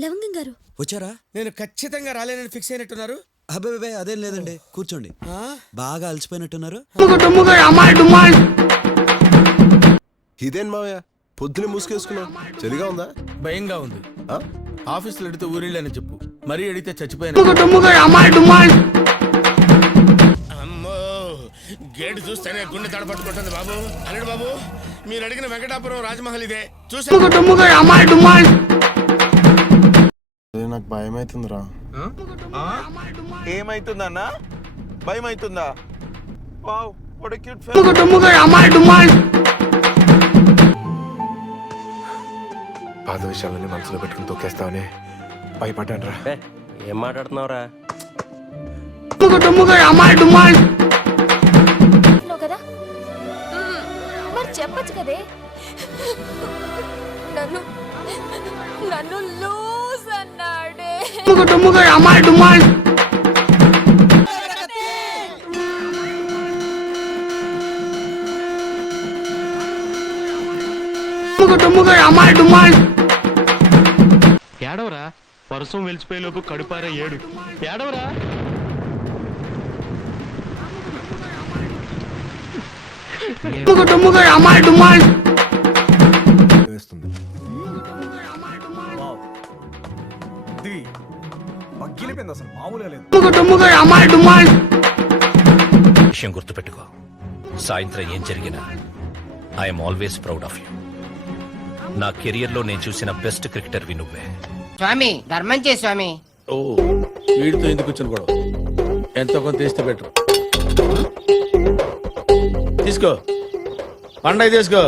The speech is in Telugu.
లవంగం గారు వచ్చారా? నేను ఖచ్చితంగా రాలేనని ఫిక్స్ అయినట్టున్నారు. అబ్బాయి అదేం లేదండి, కూర్చోండి. బాగా అలసిపోయినట్టున్నారు. ఇదేం మావయ్య పొద్దునే ముసుకేసుకున్నావు, చలిగా ఉందా? భయంగా ఉంది. ఆఫీసులో అడిగితే ఊరిళ్ళని చెప్పు, మరీ అడిగితే చచ్చిపోయాను. అమ్మో, గేటు చూస్తేనే గుండె తడపట్టుకుంటుంది బాబు. అల్లుడు బాబు, మీరు అడిగిన వెంకటాపురం రాజమహల్ ఇదే. చూసా నాకు భయం అవుతుందిరా. ఏమైతుందన్నా? భయం అవుతుందా? Wow, what a cute face. పాత విషయాలని మనసులో పెట్టుకుని తొక్కేస్తావని భయపడ్డాను రా. ఏం మాట్లాడుతున్నావురా? కదా మరి చెప్పచ్చు కదే. నన్ను నన్ను లూజ్ అన్నాడే. ఏడవరా, వర్షం వెలిచిపోయేలోపు కడుపారా ఏడు. ఏడవరా. విషయం గుర్తుపెట్టుకో, సాయంత్రం ఏం జరిగినా I'm always proud of you. నా కెరియర్ లో నేను చూసిన బెస్ట్ క్రికెటర్ వి నువ్వే. స్వామి ధర్మం చే స్వామి. ఓ, వీడితో ఎందుకు కూర్చొని కూడా ఎంతో కొంత తీస్తే బెటర్. తీసుకో, పండగ తీసుకో.